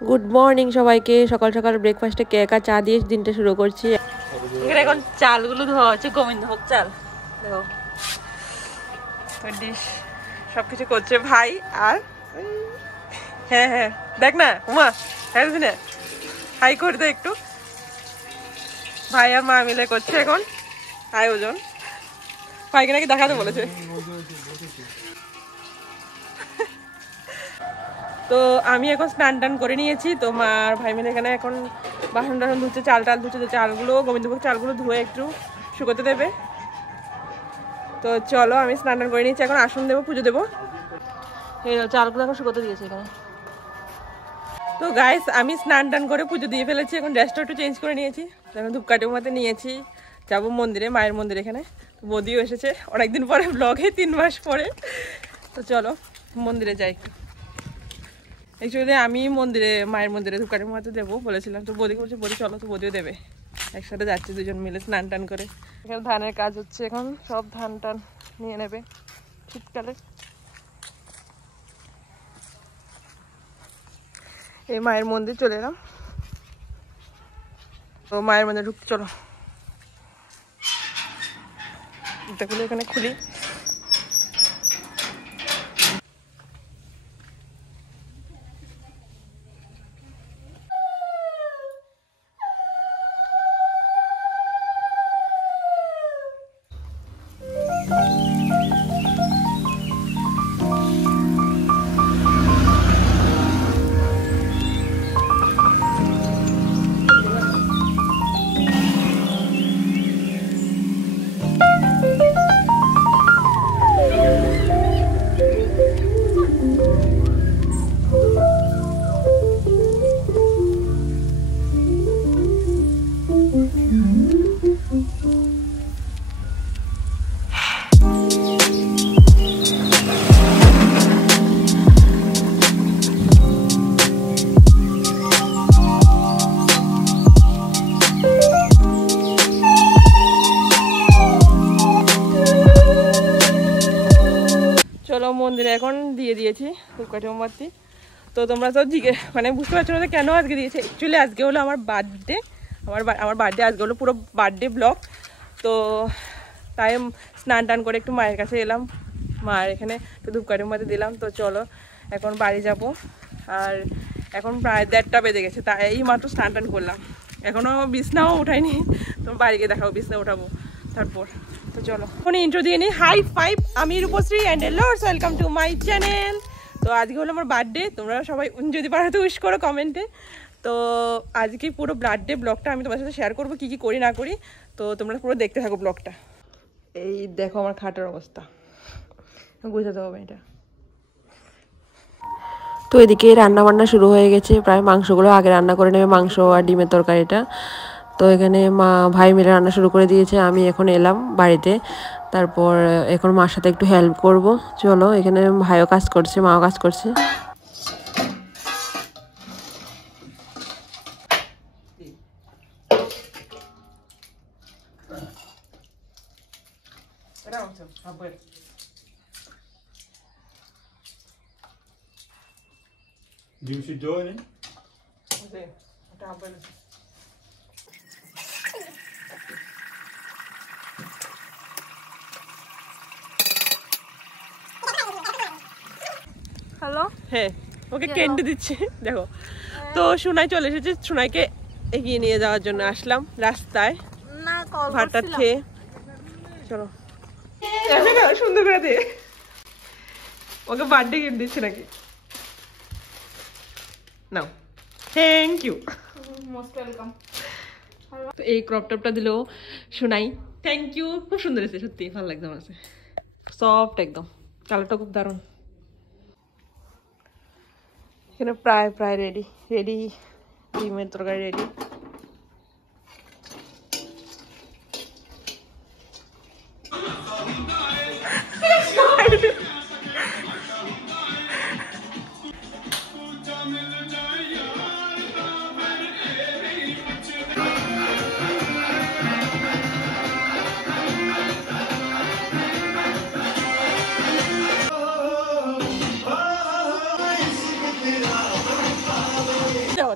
Good morning সবাইকে। সকাল সকাল ব্রেকফাস্টে কেক আর চা দিয়ে দিনটা শুরু করছি। এখানে এখন চালগুলো ধোয়া হচ্ছে, গোবিন্দভোগ চাল। দেখো ডিশ সবকিছু করছে ভাই। আর হ্যাঁ হ্যাঁ দেখ না উমা, হ্যাঁ না হাই করে দে একটু। ভাই আর মা মিলে করছে এখন আয়োজন। ভাইকে নাকি দেখাতে বলেছে। তো আমি এখন স্নান টান করে নিয়েছি। তো মার ভাই মিলে এখানে এখন বাসন টাসন ধুচ্ছে, চাল টাল ধুচ্ছে। তো চালগুলো গোবিন্দভোগ চালগুলো ধুয়ে একটু শুকোতে দেবে। তো চলো আমি স্নান টান করে নিয়েছি, এখন আসন দেবো, পুজো দেবো। এই চালগুলো এখন শুকোতে দিয়েছি এখানে। তো গাইস আমি স্নান টান করে পুজো দিয়ে ফেলেছি, এখন ড্রেসটা একটু চেঞ্জ করে নিয়েছি। এখন ধূপকাঠির মধ্যে নিয়েছি, যাবো মন্দিরে, মায়ের মন্দির। এখানে বদিও এসেছে অনেকদিন পরে, ব্লগে 3 মাস পরে। তো চলো মন্দিরে যাই একটু। অ্যাকচুয়ালি আমি মন্দিরে, মায়ের মন্দিরে ধূপকাঠির মধ্যে দেবো বলেছিলাম। তো বদি বলছে বদি চলো, তো বদিও দেবে। একসাথে যাচ্ছি দুজন মিলে স্নান টান করে। এখানে ধানের কাজ হচ্ছে, এখন সব ধান টান নিয়ে নেবে শীতকালে। এই মায়ের মন্দির চলে এলাম। তো মায়ের মন্দির ঢুকতে চলো, দেখুন এখানে খুলি। চলো মন্দিরে এখন দিয়ে দিয়েছি ধূপকাঠি মোমবাতি। তো তোমরা তো মানে বুঝতে পারছো না কেন আজকে দিয়েছে। অ্যাকচুয়ালি আজকে হলো আমার বার্থডে। আমার বার্থডে আজকে হলো পুরো বার্থডে ব্লগ। তো তাই স্নান টান করে একটু মায়ের কাছে এলাম, মায়ের এখানে একটু ধূপকাঠি মোমবাতি দিলাম। তো চলো এখন বাড়ি যাব। আর এখন প্রায় 1:30টা বেজে গেছে, তাই এই মাত্র স্নান টান করলাম, এখনও বিছনাও উঠাইনি। তো বাড়ি গিয়ে দেখাবো, বিছনা উঠাবো তারপর। তো চলো এখন ইন্ট্রো দিয়ে নিই। হাই ফাইভ, আমি Rupashree and hello, welcome to my channel. তো আজকে হলো আমার বার্থডে, তোমরা সবাই যদি পারো তো উইশ করো কমেন্টে। তো আজকে পুরো বার্থডে ব্লগটা আমি তোমার সাথে শেয়ার করবো, কী কী করি না করি। তো তোমরা পুরো দেখতে থাকো ব্লগটা। এই দেখো আমার খাটের অবস্থা, গুছাতে হবে এটা। তো এদিকে রান্না বান্না শুরু হয়ে গেছে, প্রায় মাংসগুলো আগে রান্না করে নেবে, মাংস আর ডিমের তরকারিটা। তো এখানে মা ভাই মিলে রান্না শুরু করে দিয়েছে, আমি এখন এলাম বাড়িতে। তারপর এখন মার সাথে একটু হেল্প করব। চলো এখানে ভাইও কাজ করছে, মাও কাজ করছে। You should join in. Hello, হ্যাঁ ওকে ক্যান্ডি দিচ্ছে দেখো। তো সোনাই চলে এসেছে, সোনাইকে এগিয়ে নিয়ে যাওয়ার জন্য আসলাম রাস্তায় ভাতটা খেয়ে। চলো সুন্দর করে দে, ওকে বার্থডে গিফট দিচ্ছে নাকি? নাও, থ্যাংক ইউ, মোস্ট ওয়েলকাম। তো এই ক্রপ টপটা দিলেও শোনাই, থ্যাংক ইউ, খুব সুন্দর হয়েছে, সত্যি ভালো লাগছে আমার কাছে, সফট একদম, কালারটা খুব দারুণ। এখানে প্রায় রেডি ডিমের তরকারি রেডি।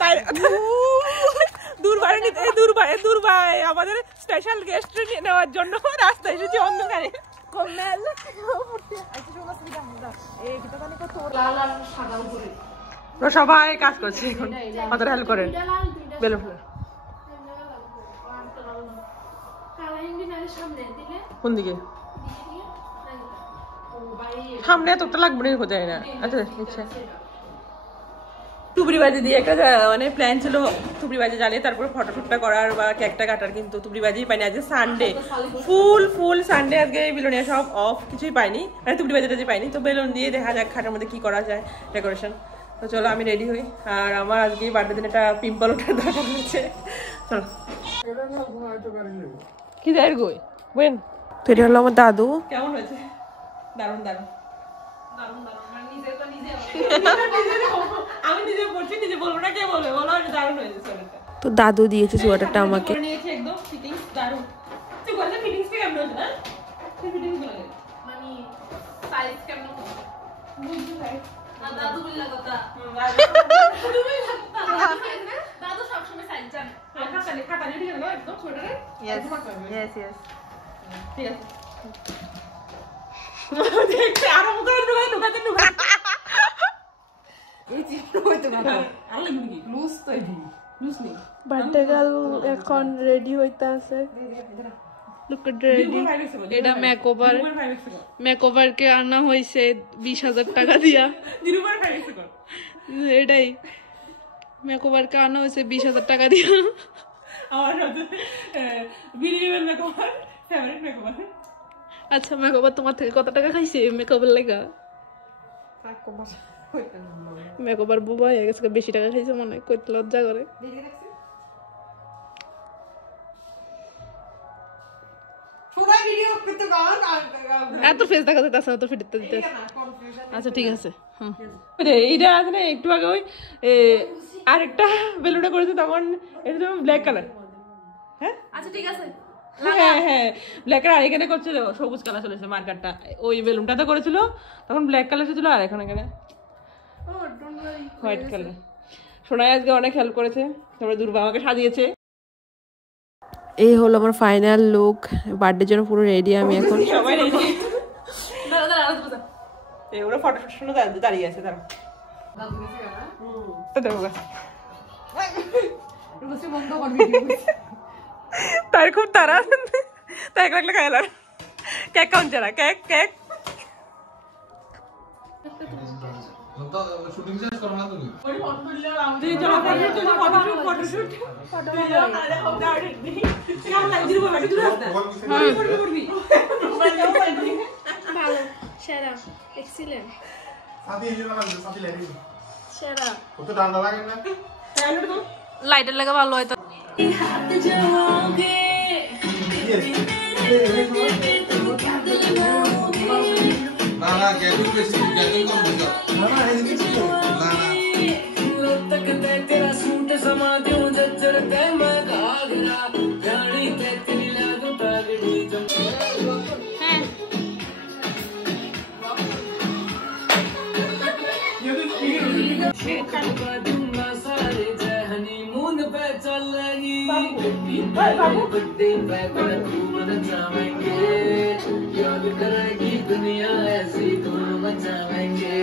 তাই দুর্বাই আমাদের স্পেশাল গেস্ট নেওয়ার জন্য রাস্তায় এসেছি অন্ধকারে। সবাই কাজ করছে এখন, আমাদের হেল্প করেন। বেলুন কোন দিকে? সামনে এতটা লাগবে না, কোথায় না। আচ্ছা আচ্ছা, তুবড়ি বাজি দিয়ে একটা মানে প্ল্যান ছিল, তুবড়ি বাজি জ্বালিয়ে তারপরে ফটোশুটটা করার বা কেকটা কাটার, কিন্তু তুবড়ি বাজি পাইনি। আজকে সানডে, ফুল সানডে, আজকে বেলুনিয়া সব অফ, কিছুই পাইনি, মানে তুবড়ি বাজিটা যে পাইনি। তো বেলুন দিয়ে দেখা যাক খাটের মধ্যে কি করা যায় ডেকোরেশন। তো চলো আমি রেডি হই, আর আমার আজকে বার্থডে দিন একটা পিম্পল ওঠার দরকার হচ্ছে। চলো কি দেয় গই বুঝেন। তো এটা হলো আমার দাদু। কেমন হয়েছে? দারুণ দারুণ দারুণ দারুণ, মানে নিজে তো নিজে আমি নিজে বলছি, নিজে বলবো না, কে বলবে বলো? দারুণ হয়েছে সোয়েটারটা। তো দাদু দিয়েছে সোয়েটারটা আমাকে, নিয়েছে একদম ফিটিংস দারুণ। তুই বলছিস ফিটিংস কি কেমন হয়েছে? না ফিটিংস বলে মানে সাইজ কেমন বুঝতে পারি না। দাদু বললা কথা, দাদু সব সময় সাইজ জানে। খাতা নিয়ে দিল একদম সোয়েটারে। ইয়েস ইয়েস ঠিক আছে। দেখতে আরো মুখে ঢুকাতে এই চিত্র হইতো না। আরে কি লুজ তো লুজ নেই। বার্থডে গার্ল এখন রেডি হইতে আছে। Look at ready. এটা মেকওভার কে আনা হইছে 20,000 টাকা দিয়া। এটাই মেকওভার কে আনা হইছে 20,000 টাকা দিয়া। আমার ভিডিও মেকওভার, ফেভারিট মেকওভার। আচ্ছা মেকওভার তোমার থেকে কত টাকা খাইছে মেকওভার লাগা? মেকওভার বুবা হয়ে গেছে, বেশি টাকা খাইছে মনে হয়, কইতে লজ্জা করে। এত ফেস দেখা যাচ্ছে না তো, ফিটতে দিতে। আচ্ছা ঠিক আছে। এইটা আছে না একটু আগে ওই আরেকটা বেলুনটা করেছে তখন, এটা তো ব্ল্যাক কালার। হ্যাঁ আচ্ছা ঠিক আছে। হ্যাঁ হ্যাঁ ব্ল্যাক কালার। আর এখানে করছিল সবুজ কালার চলেছে মার্কারটা, ওই বেলুনটাতে করেছিল তখন ব্ল্যাক কালার ছিল, আর এখন এখানে হোয়াইট কালার। সোনাই আজকে অনেক হেল্প করেছে, তারপরে দুর্বা আমাকে সাজিয়েছে। এই হলো আমার ফাইনাল লুক, বার্থডের জন্য পুরো রেডি আমি এখন। সবাই রেডি। ওরা ফটোশুট শুনে দাঁড়িয়ে আছে, তারা তার খুব তারা তাই লাগলে খাইলাম। কেক কাউন্ট যারা কেক কেক শুটিং শেষ করো না তুমি? ওই ফটোশুট ভালো সেরা এক্সিলেন্ট সাথী এই জন্য লাগবে, সাথী লাইট সেরা কত ঠান্ডা লাগে না? লাইটের লাগা ভালো হয় তো। হাত যাওগে না না গেটু বেশি গেটু কম বুঝো না না এই কিছু না না তক তে তেরা सूट समा दूं जज्जर ते मैं घाघरा जानी ते तेरी लागू तागड़ी जम हैं ये तो ठीक है दूंगा सारे जय हनीमून पे चलेगी बर्थडे पे तू मन जाएंगे याद करेगी दुनिया ऐसी धूम मचाएंगे।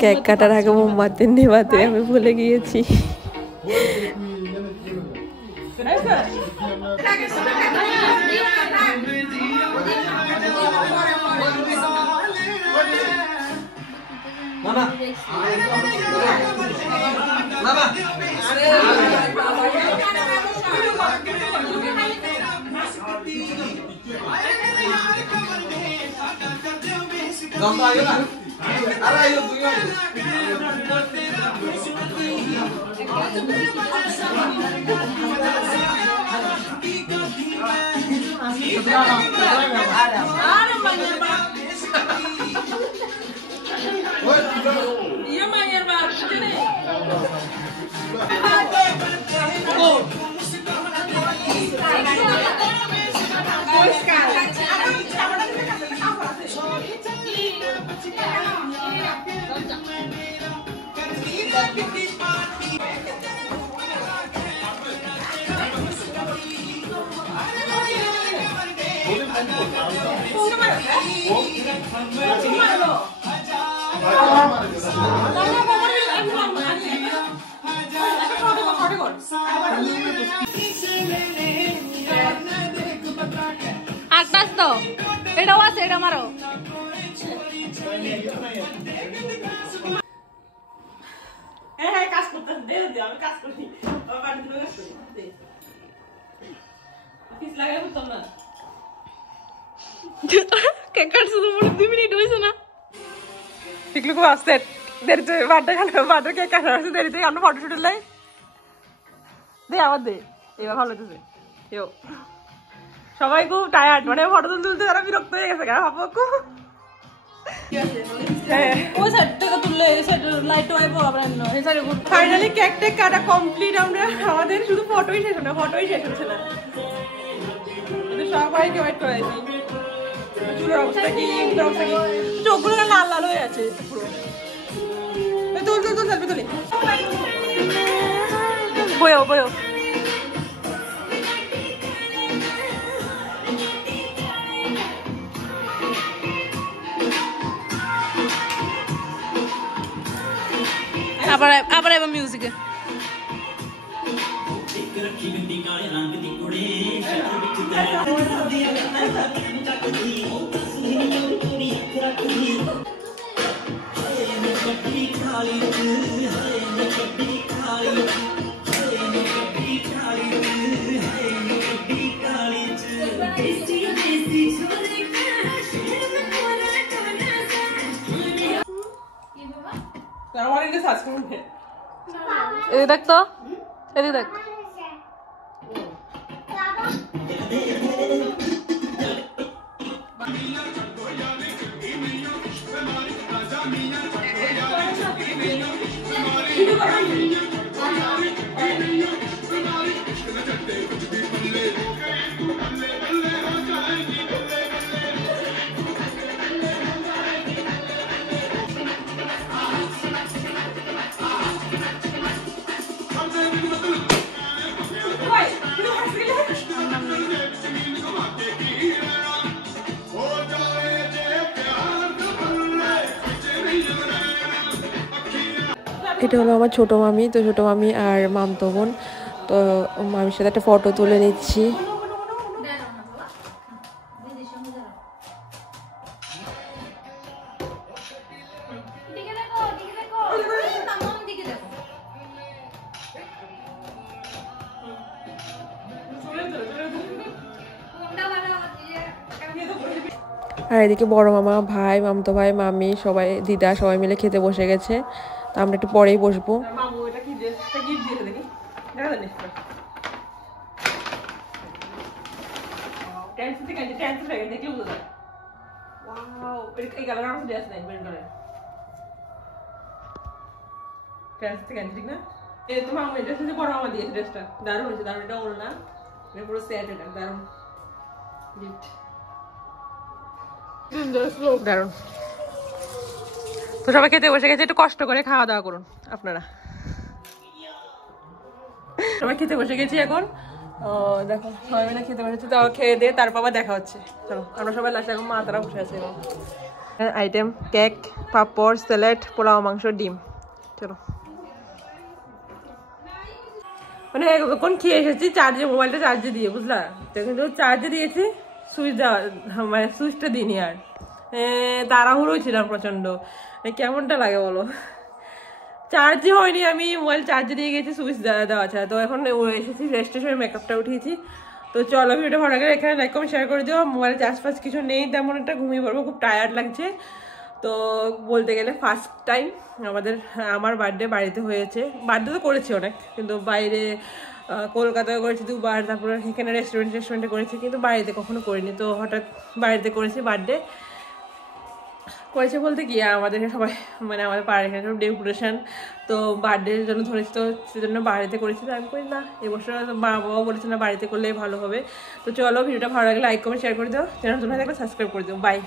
কেক কাটার আগে মোমবাতি নেভাতে আমি ভুলে গিয়েছি। আকাশ তো এটাও আছে, এটা মারো। হ্যাঁ কাজ করতে দে দে, আমি কাজ করি, আমার বাড়িতে কাজ করি দে। অফিস লাগাই করতাম না। কেক কাটছে তো মনে 2 মিনিট হইছে না। পিকলু কো আসতে দেরিতে বার্থডে বার্থডে কেক কাটা আছে দেরিতে, আমরা ফটো শুট লাই দে আবার দে। এবার ভালো হইতেছে। ইয়ো সবাই খুব টায়ার্ড, মানে ফটো তুলতে তারা বিরক্ত হয়ে গেছে কেন ভাবো। ফাইনালি কেক টেক কাটা কমপ্লিট। আমরা আমাদের শুধু ফটোই শেষ না, ফটোই শেষ হচ্ছে না, সবাইকে ওয়েট করাইছি। চুলের অবস্থা কি, মুখের অবস্থা কি, চোখগুলো লাল লাল হয়ে আছে পুরো। তুল তুল তুল সেলফি তুলি, বয়ো বয়ো। আবার এবার মিউজিকে এদিকে দেখ তো, এদিকে দেখ। এটা হলো আমার ছোট মামি। তো ছোট মামি আর মামতো বোন, তো মামির সাথে একটা ফটো তুলে নিচ্ছি। আর এদিকে বড় মামা, ভাই, মামতো ভাই, মামি, সবাই, দিদা, সবাই মিলে খেতে বসে গেছে। তো আমরা একটু পরেই বসবো। দারুন। তো সবাই খেতে বসে গেছে, একটু কষ্ট করে খাওয়া দাওয়া করুন আপনারা। সবাই খেতে বসে গেছি এখন। দেখো সবাই মিলে খেতে বসেছি, তো খেয়ে দিয়ে তারপর আবার দেখা হচ্ছে। চলো আমরা সবাই লাস্টে এখন মা তারা বসে আছে। আইটেম কেক, পাপড়, স্যালাড, পোলাও মাংস, ডিম। চলো মানে এখন খেয়ে এসেছি চার্জে, মোবাইলটা চার্জে দিয়ে, বুঝলা? তো কিন্তু চার্জে দিয়েছি, সুইচ দেওয়া মানে সুইচটা দিইনি আর, তাড়াহুড়োই ছিলাম প্রচণ্ড। কেমনটা লাগে বলো, চার্জই হয়নি, আমি মোবাইল চার্জে দিয়ে গেছি সুইচ দেওয়া ছাড়া। তো এখন এসেছি ফ্রেশ ট্রেশ হয়ে মেকআপটা উঠিয়েছি। তো চলো ভিডিওটা ভালো লাগে এখানে লাইক কমেন্ট শেয়ার করে দিও। মোবাইলে চার্জ ফার্জ কিছু নেই তেমন একটা, ঘুমিয়ে পড়বো, খুব টায়ার্ড লাগছে। তো বলতে গেলে ফার্স্ট টাইম আমার বার্থডে বাড়িতে হয়েছে। বার্থডে তো করেছি অনেক, কিন্তু বাইরে কলকাতায় করেছি দুবার, তারপরে এখানে রেস্টুরেন্টে করেছি, কিন্তু বাড়িতে কখনো করিনি। তো হঠাৎ বাড়িতে করেছি বার্থডে। করেছে বলতে কি, আমাদের সবাই মানে আমাদের পাড়ার এখানে সব ডেকোরেশন, তো বার্থডের জন্য ধরেছি, তো সেজন্য বাড়িতে করেছি। তো আমি করি না, এবছর বাবাও বলেছে না বাড়িতে করলেই ভালো হবে। তো চলো ভিডিওটা ভালো লাগলে লাইক কমেন্ট শেয়ার করে দিও, চ্যানেল নতুন হয়ে থাকলে সাবস্ক্রাইব করে দিও। বাই।